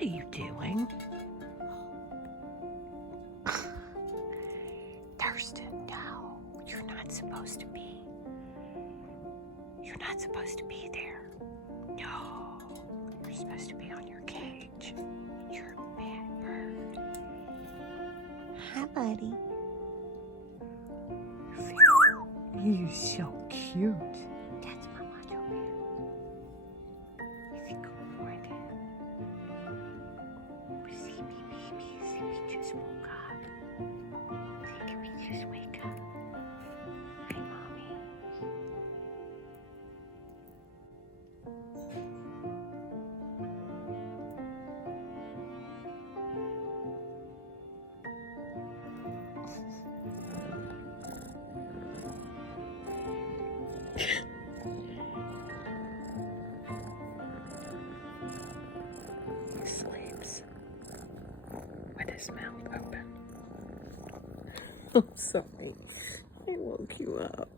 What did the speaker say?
What are you doing? Thurston, no. You're not supposed to be. You're not supposed to be there. No. You're supposed to be on your cage. You're a bad bird. Hi, buddy. You're so cute. That's Mama over here. It's a good morning. Sleepy baby. Sleepy just woke up. Did we just wake up? Hi, Mommy. He sleeps with his mouth open. I'm sorry. I woke you up.